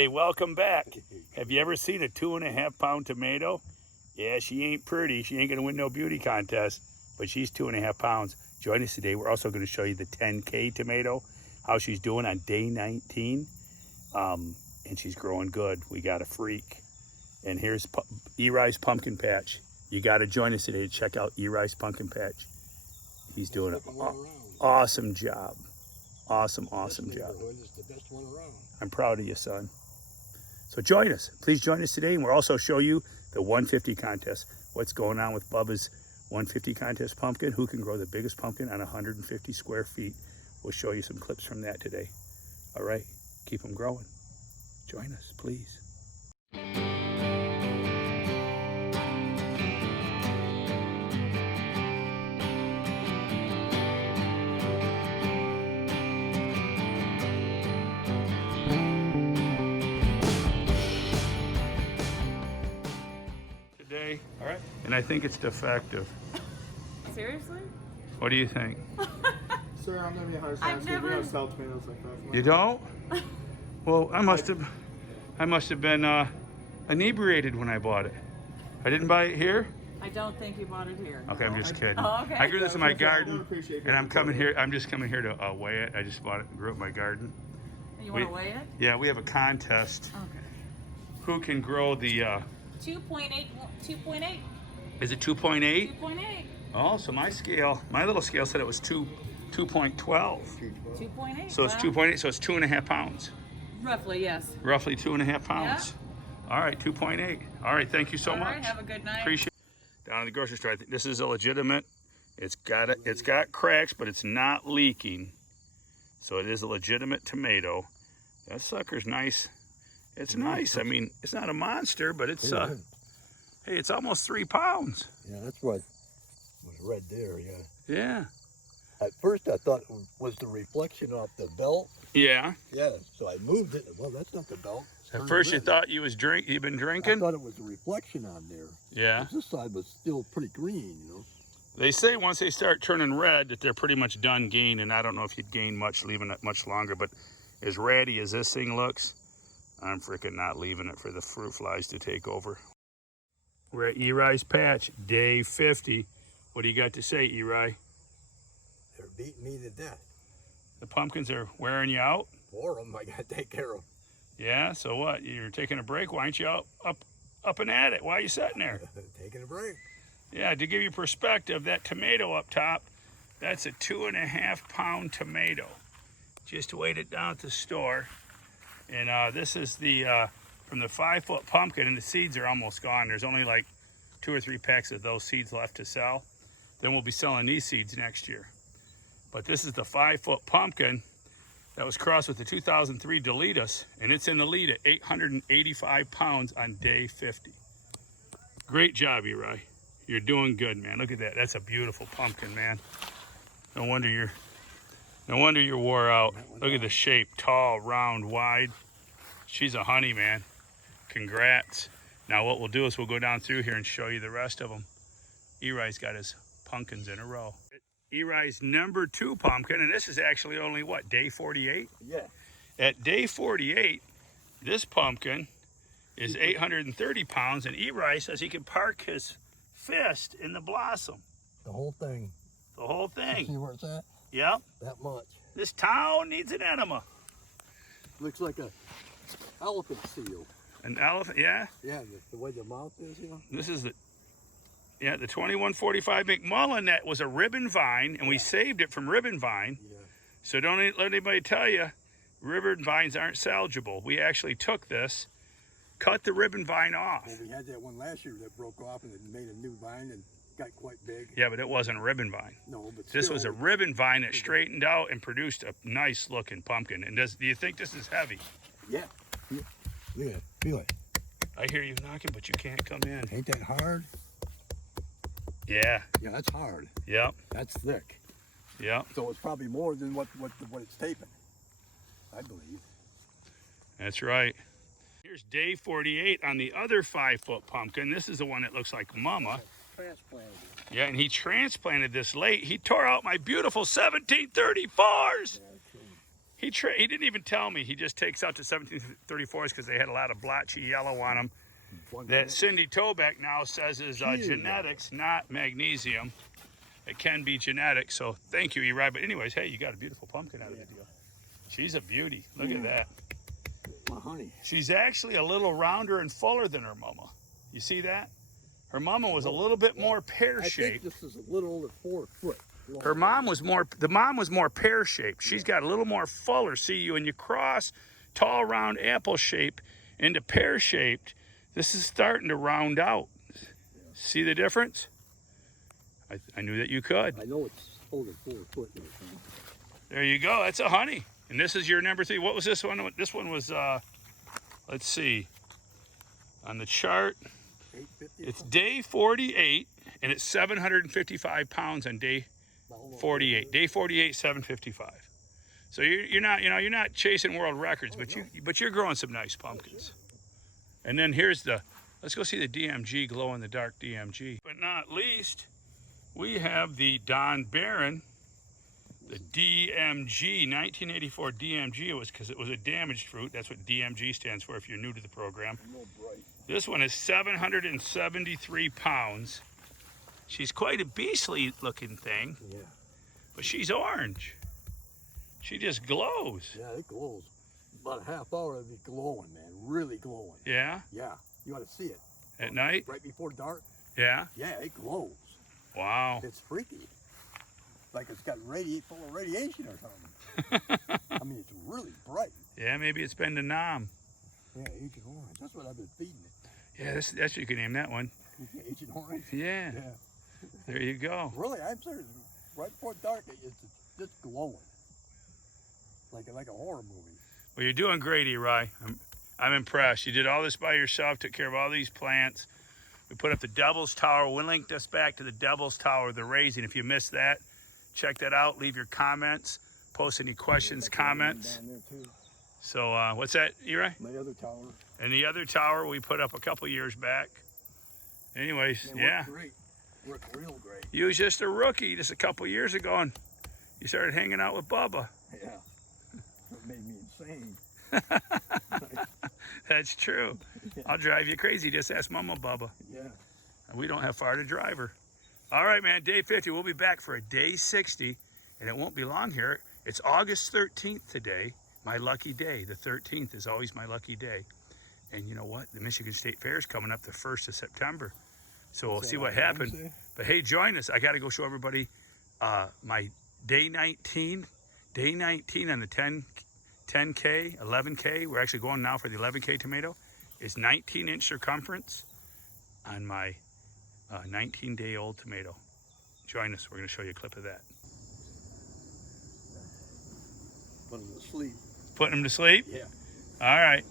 Hey, welcome back. Have you ever seen a 2.5 pound tomato? Yeah, she ain't pretty. She ain't gonna win no beauty contest, but she's 2.5 pounds. Join us today. We're also gonna show you the 10K tomato, how she's doing on day 19. And she's growing good. We got a freak. And here's Eris pumpkin patch. You gotta join us today to check out Eris pumpkin patch. He's doing an awesome job. Awesome job. It's the best one around. I'm proud of you, son. So join us. Please join us today, and we'll also show you the 150 contest. What's going on with Bubba's 150 contest pumpkin? Who can grow the biggest pumpkin on 150 square feet? We'll show you some clips from that today. All right, keep them growing. Join us, please. Today, all right, and I think it's defective. Seriously? What do you think? Sir, I'm gonna be a hard I've science. never- We don't sell tomatoes like that. You don't? Well, I must have been inebriated when I bought it. I didn't buy it here. I don't think you bought it here. Okay, I'm just kidding. Oh, okay. I grew this in my garden, appreciate and I'm coming here. I'm just coming here to weigh it. I just bought it and grew it in my garden. You want to weigh it? Yeah, we have a contest. Okay. Who can grow the? 2.8. 2.8. Is it 2.8? 2.8. Oh, so my little scale said it was 2.12. 2.8. So it's 2.8. So it's 2.5 pounds. Roughly, yes. Roughly 2.5 pounds. All right, 2.8. All right, thank you so much. All right, have a good night. Appreciate it. Down at the grocery store, I think this is a legitimate. It's got cracks, but it's not leaking. So it is a legitimate tomato. That sucker's nice. It's nice. I mean, it's not a monster, but it's hey, it's almost 3 pounds. Yeah, that's what was red there, yeah. Yeah. At first I thought it was the reflection off the belt. Yeah. Yeah, so I moved it. Well, that's not the belt. At first you thought you've been I drinking? thought it was the reflection on there. Yeah. This side was still pretty green, you know. They say once they start turning red that they're pretty much done gaining. I don't know if you'd gain much leaving it much longer, but as ratty as this thing looks, I'm freaking not leaving it for the fruit flies to take over. We're at Eris patch, day 50. What do you got to say, Eri? They're beating me to death. The pumpkins are wearing you out? 4 of them I got to take care of. Yeah, so what? You're taking a break? Why aren't you up and at it? Why are you sitting there? Taking a break. Yeah, to give you perspective, that tomato up top, that's a 2.5 pound tomato. Just weighed it down at the store. And this is the from the 5-foot pumpkin, and the seeds are almost gone. There's only like 2 or 3 packs of those seeds left to sell. Then we'll be selling these seeds next year. But this is the 5-foot pumpkin that was crossed with the 2003 Delitas, and it's in the lead at 885 pounds on day 50. Great job, Eri. You're doing good, man. Look at that. That's a beautiful pumpkin, man. No wonder you're wore out. Look at the shape. Tall, round, wide. She's a honey, man. Congrats. Now what we'll do is we'll go down through here and show you the rest of them. Eri's got his pumpkins in a row. Eri's number 2 pumpkin, and this is actually only what, day 48? Yeah. At day 48, this pumpkin is 830 pounds, and Eri says he can park his fist in the blossom. The whole thing. The whole thing. See where it's at? Yep. That much. This town needs an enema. Looks like a elephant seal. An elephant, yeah. Yeah, the way the mouth is, you know. This is the 2145 McMullen. That was a ribbon vine, and we saved it from ribbon vine. Yeah. So don't let anybody tell you ribbon vines aren't salvageable. We actually took this, cut the ribbon vine off. Well, we had that one last year that broke off and it made a new vine and got quite big. Yeah, but it wasn't a ribbon vine. No, but This still, was a ribbon vine that straightened out and produced a nice looking pumpkin. And do you think this is heavy? Yeah. Look at it. Feel it. I hear you knocking, but you can't come in. Ain't that hard? Yeah. Yeah, that's hard. Yep. That's thick. Yep. So it's probably more than what it's taping, I believe. That's right. Here's day 48 on the other 5-foot pumpkin. This is the one that looks like Mama. Transplanted. Yeah, and he transplanted this late. He tore out my beautiful 1734s. Yeah, true. He didn't even tell me. He just takes out the 1734s because they had a lot of blotchy yellow on them. That Cindy Tobeck now says is genetics, not magnesium. It can be genetic, so thank you, Eris. But anyways, hey, you got a beautiful pumpkin out of the deal. She's a beauty. Look at that. My honey. She's actually a little rounder and fuller than her mama. You see that? Her mama was a little bit more pear-shaped. I think this is a little over 4 foot. Long. Her mom was more, the mom was more pear-shaped. She's got a little more fuller. See, when you cross tall, round, apple shape into pear-shaped, this is starting to round out. See the difference? I knew that you could. I know it's over 4 foot. There you go. That's a honey. And this is your number 3. What was this one? This one was, let's see, on the chart. 850. It's day 48, and it's 755 pounds on day 48. Day 48, 755. So you're not, you're not chasing world records, but you're growing some nice pumpkins. And then here's let's go see the DMG, glow in the dark DMG. But not least, we have the Don Barron, the DMG, 1984 DMG. It was because it was a damaged fruit. That's what DMG stands for if you're new to the program. This one is 773 pounds. She's quite a beastly looking thing, but she's orange. She just glows. Yeah, it glows. About a half hour of it glowing, man. Really glowing. Yeah? Yeah. You ought to see it. At night? Right before dark. Yeah? Yeah, it glows. Wow. It's freaky. Like it's got full of radiation or something. I mean, it's really bright. Yeah, maybe it's been the nom. Yeah, Agent Orange. That's what I've been feeding it. Yeah, that's you can name that one. Agent Orange? Yeah. Yeah. There you go. Really, I'm serious. Right before dark, it's just glowing. Like a horror movie. Well, you're doing great, Eris. I'm impressed. You did all this by yourself, took care of all these plants. We put up the Devil's Tower. We'll link this back to the Devil's Tower, the raising. If you missed that, check that out. Leave your comments. Post any questions, comments. Down there too. So what's that, Eris? My other tower. And the other tower we put up a couple years back. Anyways, yeah. Great. Worked real great. You was just a rookie just a couple years ago, and you started hanging out with Bubba. Yeah. It made me insane. That's true. I'll drive you crazy. Just ask Mama Bubba. Yeah. We don't have far to drive her. All right, man. Day 50. We'll be back for a day 60, and it won't be long here. It's August 13th today. My lucky day. The 13th is always my lucky day. And you know what? The Michigan State Fair is coming up the 1st of September. So we'll see what happens. But hey, join us. I got to go show everybody my day 19 on the 10K, 11K. We're actually going now for the 11K tomato. It's 19-inch circumference on my 19-day-old tomato. Join us. We're going to show you a clip of that. Put him to sleep. Putting him to sleep? Yeah. All right.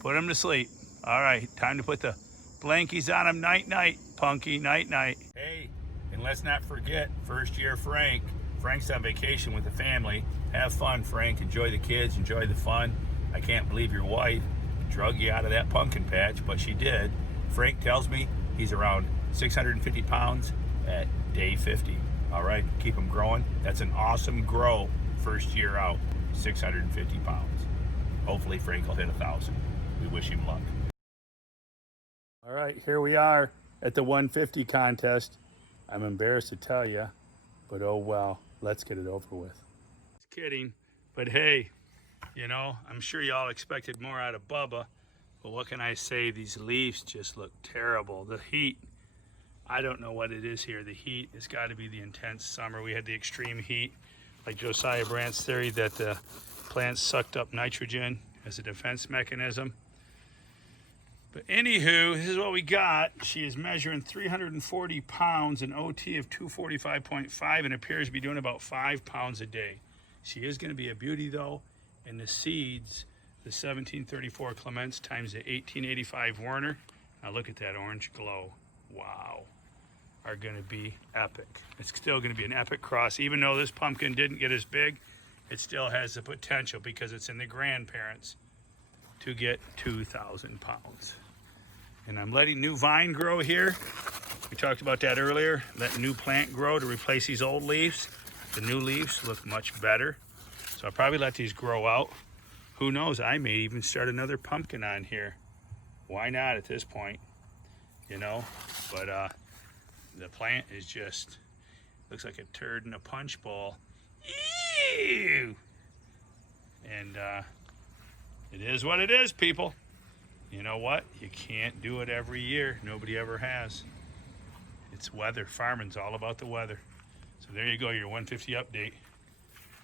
Put him to sleep. All right. Time to put the blankies on him. Night-night, Punky. Night-night. Hey, and let's not forget, first year Frank. Frank's on vacation with the family. Have fun, Frank. Enjoy the kids. Enjoy the fun. I can't believe your wife drug you out of that pumpkin patch, but she did. Frank tells me he's around 650 pounds at day 50. All right, keep him growing. That's an awesome grow first year out, 650 pounds. Hopefully Frank will hit 1,000. We wish him luck. All right, here we are at the 150 contest. I'm embarrassed to tell you, but oh well, let's get it over with. Just kidding, but hey, I'm sure y'all expected more out of Bubba, but what can I say? These leaves just look terrible. The heat, I don't know what it is here. The heat has got to be the intense summer. We had the extreme heat, like Josiah Brandt's theory that the plants sucked up nitrogen as a defense mechanism. But anywho, this is what we got. She is measuring 340 pounds, an OT of 245.5, and appears to be doing about 5 pounds a day. She is going to be a beauty, though, and the seeds, the 1734 Clements times the 1885 Werner, now look at that orange glow, wow, are going to be epic. It's still going to be an epic cross. Even though this pumpkin didn't get as big, it still has the potential because it's in the grandparents to get 2,000 pounds. And I'm letting new vine grow here. We talked about that earlier. Let new plant grow to replace these old leaves. The new leaves look much better. So I'll probably let these grow out. Who knows, I may even start another pumpkin on here. Why not at this point, you know? But the plant is just, looks like a turd in a punch bowl. Ew! And it is what it is, people. You know what? You can't do it every year. Nobody ever has. It's weather. Farming's all about the weather. So there you go, your 150 update.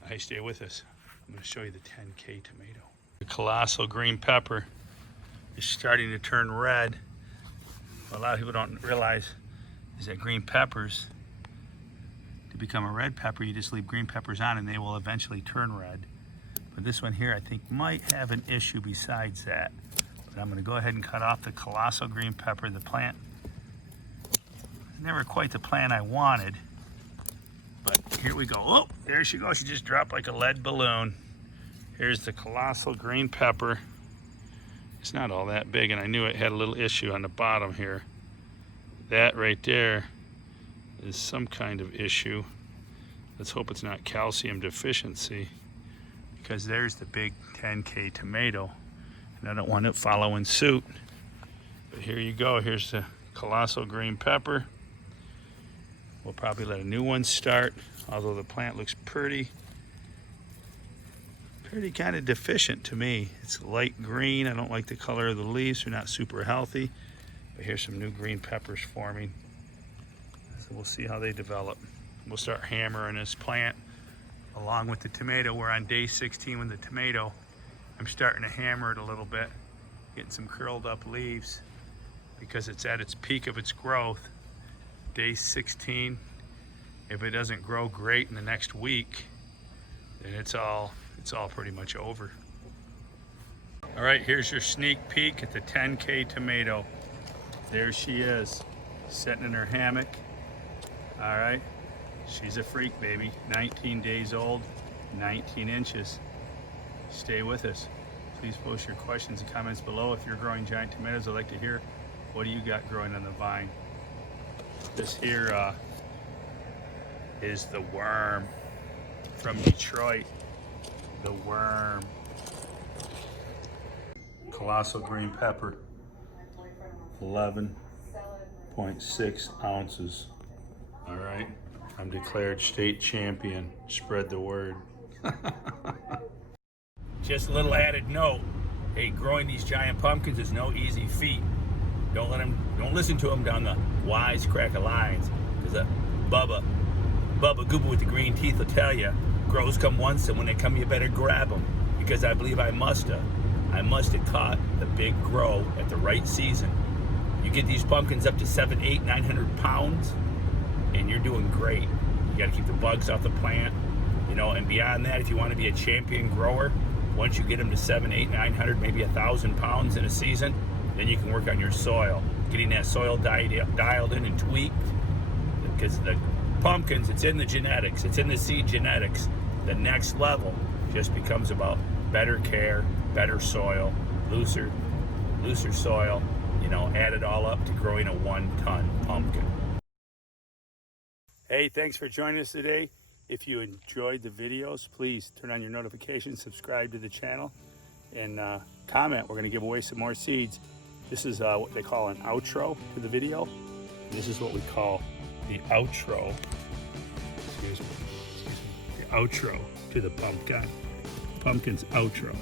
Hey, stay with us. I'm going to show you the 10K tomato. The colossal green pepper is starting to turn red. What a lot of people don't realize is that green peppers, to become a red pepper, you just leave green peppers on and they will eventually turn red. But this one here, I think, might have an issue besides that. But I'm going to go ahead and cut off the colossal green pepper. The plant, never quite the plant I wanted. But here we go. Oh, there she goes. She just dropped like a lead balloon. Here's the colossal green pepper. It's not all that big, and I knew it had a little issue on the bottom here. That right there is some kind of issue. Let's hope it's not calcium deficiency, because there's the big 10K tomato, and I don't want it following suit. But here you go. Here's the colossal green pepper. We'll probably let a new one start, although the plant looks pretty kind of deficient to me. It's light green. I don't like the color of the leaves. They're not super healthy. But here's some new green peppers forming. So we'll see how they develop. We'll start hammering this plant along with the tomato. We're on day 16 with the tomato. I'm starting to hammer it a little bit, getting some curled up leaves because it's at its peak of its growth. Day 16, if it doesn't grow great in the next week, then it's all pretty much over. All right, here's your sneak peek at the 10K tomato. There she is, sitting in her hammock. All right, she's a freak, baby. 19 days old, 19 inches. Stay with us. Please post your questions and comments below. If you're growing giant tomatoes, I'd like to hear, what do you got growing on the vine? This here is the worm from Detroit. The worm. Colossal green pepper. 11.6 ounces. All right. I'm declared state champion. Spread the word. Just a little added note. Hey, growing these giant pumpkins is no easy feat. Don't listen to them down the wisecrack of lines, because Bubba Gooba with the green teeth will tell you, grows come once, and when they come, you better grab them, because I believe I must have caught the big grow at the right season. You get these pumpkins up to 700, 800, 900 pounds, and you're doing great. You got to keep the bugs off the plant, you know, and beyond that, if you want to be a champion grower, once you get them to 700, 800, 900, maybe 1,000 pounds in a season, then you can work on your soil, getting that soil dialed in and tweaked, because the pumpkins, it's in the genetics, it's in the seed genetics. The next level just becomes about better care, better soil, looser soil, you know, add it all up to growing a 1-ton pumpkin. Hey, thanks for joining us today. If you enjoyed the videos, please turn on your notifications, subscribe to the channel, and comment. We're going to give away some more seeds. This is what they call an outro to the video. This is what we call the outro. Excuse me. The outro to the pumpkin's outro.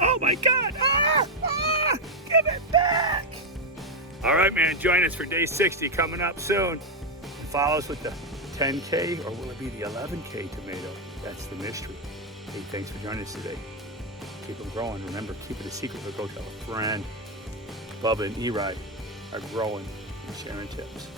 Oh my God! Give it back! All right, man. Join us for day 60 coming up soon. Follow us with the 10K, or will it be the 11K tomato? That's the mystery. Hey, thanks for joining us today. Keep them growing. Remember, keep it a secret, but go tell a friend. Bubba and Eris are growing and sharing tips.